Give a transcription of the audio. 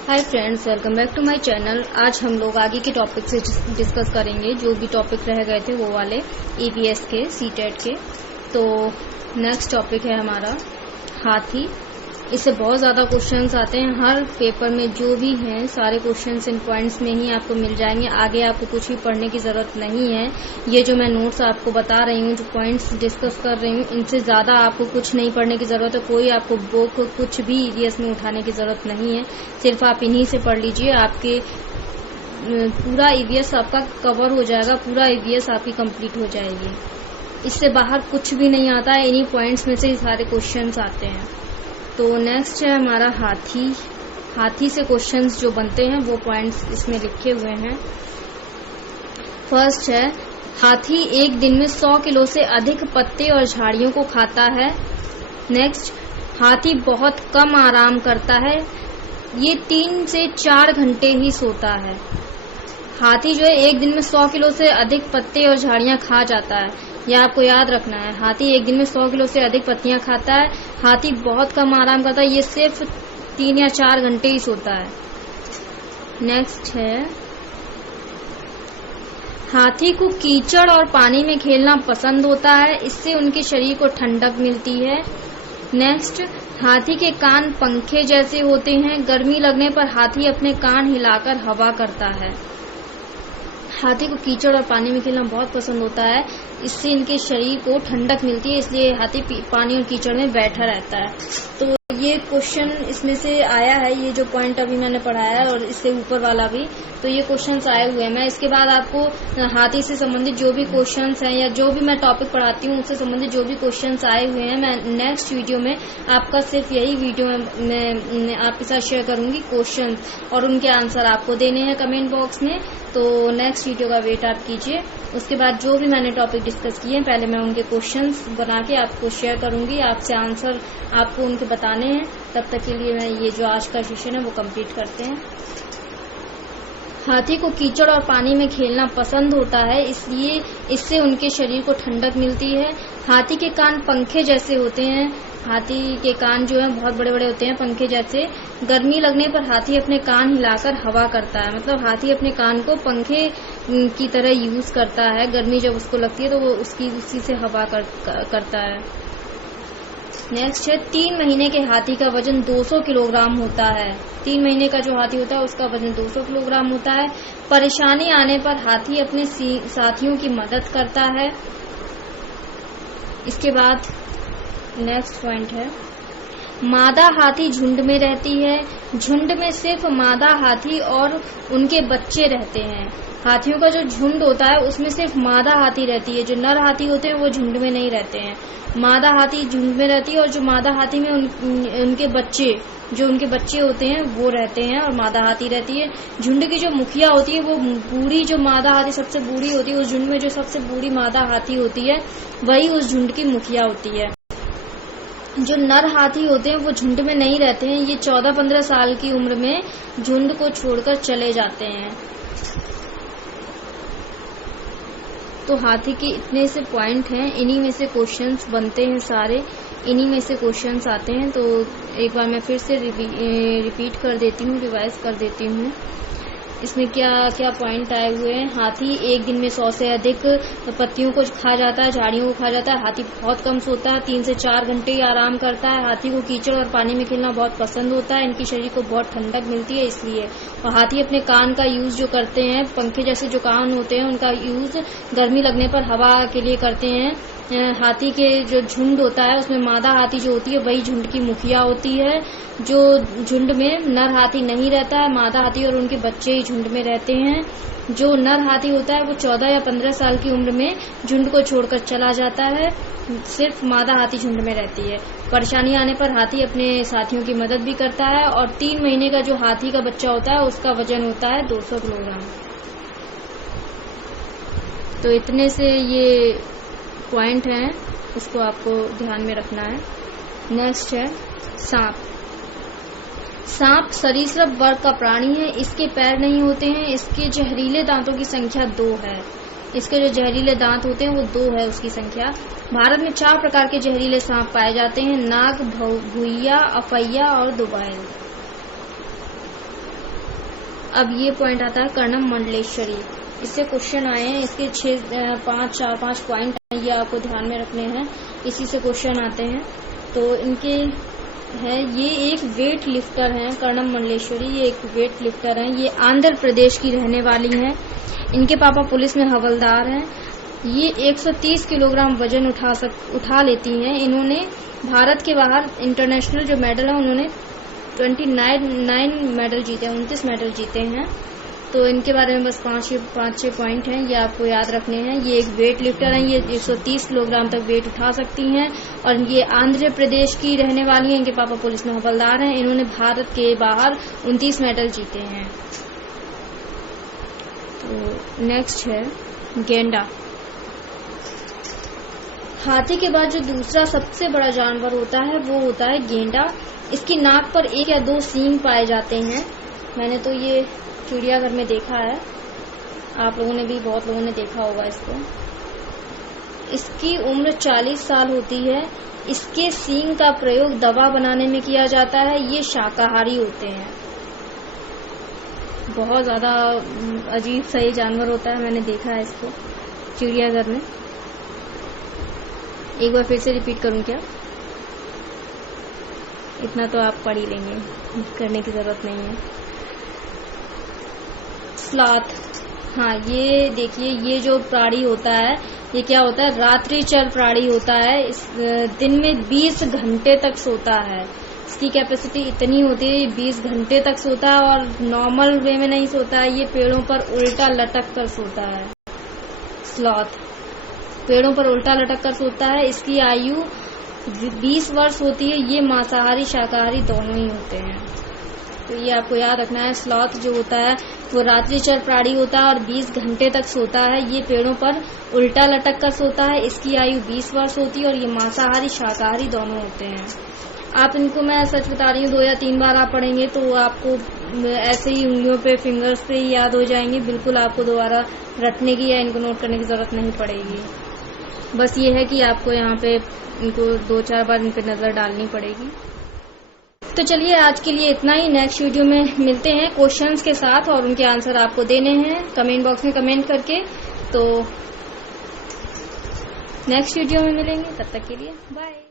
Hi friends, welcome back to my channel. आज हम लोग आगे के टॉपिक से डिस्कस करेंगे। जो भी टॉपिक रह गए थे वो वाले ईवीएस के, सीटेट के। तो नेक्स्ट टॉपिक है हमारा हाथी। इससे बहुत ज़्यादा क्वेश्चंस आते हैं हर पेपर में। जो भी हैं सारे क्वेश्चंस इन पॉइंट्स में ही आपको मिल जाएंगे। आगे आपको कुछ भी पढ़ने की ज़रूरत नहीं है। ये जो मैं नोट्स आपको बता रही हूँ, जो पॉइंट्स डिस्कस कर रही हूँ, इनसे ज़्यादा आपको कुछ नहीं पढ़ने की ज़रूरत है। कोई आपको बुक कुछ भी ईवीएस में उठाने की ज़रूरत नहीं है। सिर्फ आप इन्हीं से पढ़ लीजिए, आपके पूरा ईवीएस आपका कवर हो जाएगा। पूरा ईवीएस आपकी कंप्लीट हो जाएगी। इससे बाहर कुछ भी नहीं आता है। इन्हीं पॉइंट्स में से ही सारे क्वेश्चंस आते हैं। तो नेक्स्ट है हमारा हाथी। हाथी से क्वेश्चंस जो बनते हैं वो पॉइंट्स इसमें लिखे हुए हैं। फर्स्ट है, हाथी एक दिन में 100 किलो से अधिक पत्ते और झाड़ियों को खाता है। नेक्स्ट, हाथी बहुत कम आराम करता है। ये 3 से 4 घंटे ही सोता है। हाथी जो है एक दिन में 100 किलो से अधिक पत्ते और झाड़ियां खा जाता है। यह आपको याद रखना है। हाथी एक दिन में 100 किलो से अधिक पत्तियां खाता है। हाथी बहुत कम आराम करता है। ये सिर्फ 3 या 4 घंटे ही सोता है। नेक्स्ट है, हाथी को कीचड़ और पानी में खेलना पसंद होता है। इससे उनके शरीर को ठंडक मिलती है। नेक्स्ट, हाथी के कान पंखे जैसे होते हैं। गर्मी लगने पर हाथी अपने कान हिलाकर हवा करता है। हाथी को कीचड़ और पानी में खेलना बहुत पसंद होता है। इससे इनके शरीर को ठंडक मिलती है, इसलिए हाथी पानी और कीचड़ में बैठा रहता है। तो ये क्वेश्चन इसमें से आया है। ये जो पॉइंट अभी मैंने पढ़ाया है और इससे ऊपर वाला भी, तो ये क्वेश्चंस आए हुए हैं। मैं इसके बाद आपको हाथी से संबंधित जो भी क्वेश्चंस हैं या जो भी मैं टॉपिक पढ़ाती हूँ उससे संबंधित जो भी क्वेश्चंस आए हुए हैं, मैं नेक्स्ट वीडियो में आपका सिर्फ यही वीडियो में आपके साथ शेयर करूंगी क्वेश्चंस, और उनके आंसर आपको देने हैं कमेंट बॉक्स में। तो नेक्स्ट वीडियो का वेट आप कीजिए। उसके बाद जो भी मैंने टॉपिक डिस्कस किए पहले मैं उनके क्वेश्चंस बना के आपको शेयर करूंगी। आपसे आंसर आपको उनके बताने हैं। तब तक के लिए मैं ये जो आज का सेशन है वो कंप्लीट करते हैं। हाथी को कीचड़ और पानी में खेलना पसंद होता है, इसलिए इससे उनके शरीर को ठंडक मिलती है। हाथी के कान पंखे जैसे होते हैं। हाथी के कान जो है बहुत बड़े बड़े होते हैं, पंखे जैसे। गर्मी लगने पर हाथी अपने कान हिलाकर हवा करता है। मतलब हाथी अपने कान को पंखे की तरह यूज करता है। गर्मी जब उसको लगती है तो वो उसी से हवा करता है। नेक्स्ट है, 3 महीने के हाथी का वजन 200 किलोग्राम होता है। 3 महीने का जो हाथी होता है उसका वजन 200 किलोग्राम होता है। परेशानी आने पर हाथी अपने साथियों की मदद करता है। इसके बाद नेक्स्ट पॉइंट है, मादा हाथी झुंड में रहती है। झुंड में सिर्फ मादा हाथी और उनके बच्चे रहते हैं। हाथियों का जो झुंड होता है उसमें सिर्फ मादा हाथी रहती है। जो नर हाथी होते हैं वो झुंड में नहीं रहते हैं। मादा हाथी झुंड में रहती है और जो मादा हाथी में उनके बच्चे होते हैं वो रहते हैं और मादा हाथी रहती है। झुंड की जो मुखिया होती है वो बूढ़ी, जो मादा हाथी सबसे बूढ़ी होती है, उस झुंड में जो सबसे बूढ़ी मादा हाथी होती है वही उस झुंड की मुखिया होती है। जो नर हाथी होते हैं वो झुंड में नहीं रहते हैं। ये 14-15 साल की उम्र में झुंड को छोड़कर चले जाते हैं। तो हाथी के इतने से पॉइंट हैं। इन्हीं में से क्वेश्चंस बनते हैं सारे। इन्हीं में से क्वेश्चंस आते हैं। तो एक बार मैं फिर से रिपीट कर देती हूँ, रिवाइज कर देती हूँ। इसमें क्या क्या पॉइंट आए हुए हैं। हाथी एक दिन में 100 से अधिक पत्तियों को खा जाता है, झाड़ियों को खा जाता है। हाथी बहुत कम सोता है, 3 से 4 घंटे ही आराम करता है। हाथी को कीचड़ और पानी में खेलना बहुत पसंद होता है। इनके शरीर को बहुत ठंडक मिलती है इसलिए। और हाथी अपने कान का यूज जो करते हैं, पंखे जैसे जो कान होते हैं उनका यूज गर्मी लगने पर हवा के लिए करते हैं। हाथी के जो झुंड होता है उसमें मादा हाथी जो होती है वही झुंड की मुखिया होती है। जो झुंड में नर हाथी नहीं रहता है, मादा हाथी और उनके बच्चे ही झुंड में रहते हैं। जो नर हाथी होता है वो 14 या 15 साल की उम्र में झुंड को छोड़कर चला जाता है। सिर्फ मादा हाथी झुंड में रहती है। परेशानी आने पर हाथी अपने साथियों की मदद भी करता है। और 3 महीने का जो हाथी का बच्चा होता है उसका वजन होता है 200 किलोग्राम। तो इतने से ये पॉइंट हैं, इसको आपको ध्यान में रखना है। नेक्स्ट है सांप। सांप सरीसृप वर्ग का प्राणी है। इसके पैर नहीं होते हैं। इसके जहरीले दांतों की संख्या 2 है। इसके जो जहरीले दांत होते हैं वो 2 है उसकी संख्या। भारत में 4 प्रकार के जहरीले सांप पाए जाते हैं, नाग, भुइया, अफैया और दुबैल। अब ये पॉइंट आता है कर्णम मंडलेश्वरी। इससे क्वेश्चन आए हैं, इसके 4-5 पॉइंट हैं, ये आपको ध्यान में रखने हैं, इसी से क्वेश्चन आते हैं। तो इनके है, ये एक वेट लिफ्टर हैं, कर्णम मंडलेश्वरी, ये एक वेट लिफ्टर हैं। ये आंध्र प्रदेश की रहने वाली हैं। इनके पापा पुलिस में हवलदार हैं। ये 130 किलोग्राम वजन उठा लेती हैं। इन्होंने भारत के बाहर इंटरनेशनल जो मेडल है, उन्होंने 29 मेडल जीते हैं, 29 मेडल जीते हैं। तो इनके बारे में बस 5-6 पॉइंट हैं, ये आपको याद रखने हैं। ये एक वेट लिफ्टर हैं, ये 130 किलोग्राम तक वेट उठा सकती हैं और ये आंध्र प्रदेश की रहने वाली हैं। इनके पापा पुलिस में हवलदार हैं। इन्होंने भारत के बाहर 29 मेडल जीते हैं। तो नेक्स्ट है गेंडा। हाथी के बाद जो दूसरा सबसे बड़ा जानवर होता है वो होता है गेंडा। इसकी नाक पर 1 या 2 सींग पाए जाते हैं। मैंने तो ये चिड़ियाघर में देखा है, आप लोगों ने भी, बहुत लोगों ने देखा होगा इसको। इसकी उम्र 40 साल होती है। इसके सींग का प्रयोग दवा बनाने में किया जाता है। ये शाकाहारी होते हैं। बहुत ज्यादा अजीब सा ये जानवर होता है, मैंने देखा है इसको चिड़ियाघर में। एक बार फिर से रिपीट करूं क्या? इतना तो आप पढ़ ही लेंगे, करने की जरूरत नहीं है। स्लॉथ, हाँ, ये देखिए, ये जो प्राणी होता है, ये क्या होता है? रात्रिचर प्राणी होता है। इस दिन में 20 घंटे तक सोता है। इसकी कैपेसिटी इतनी होती है, 20 घंटे तक सोता है और नॉर्मल वे में नहीं सोता है। ये पेड़ों पर उल्टा लटक कर सोता है। स्लॉथ पेड़ों पर उल्टा लटक कर सोता है। इसकी आयु 20 वर्ष होती है। ये मांसाहारी शाकाहारी दोनों ही होते हैं, तो ये आपको याद रखना है। स्लॉथ जो होता है वो रात्रिचर प्राणी होता है और 20 घंटे तक सोता है। ये पेड़ों पर उल्टा लटक कर सोता है। इसकी आयु 20 वर्ष होती है और ये मांसाहारी शाकाहारी दोनों होते हैं। आप इनको, मैं सच बता रही हूँ, 2 या 3 बार आप पढ़ेंगे तो आपको ऐसे ही उंगलियों पे, फिंगर्स पे ही याद हो जाएंगे। बिल्कुल आपको दोबारा रटने की या इनको नोट करने की जरूरत नहीं पड़ेगी। बस ये है कि आपको यहाँ पे इनको 2-4 बार इन पे नजर डालनी पड़ेगी। तो चलिए, आज के लिए इतना ही। नेक्स्ट वीडियो में मिलते हैं क्वेश्चंस के साथ और उनके आंसर आपको देने हैं कमेंट बॉक्स में कमेंट करके। तो नेक्स्ट वीडियो में मिलेंगे, तब तक के लिए बाय।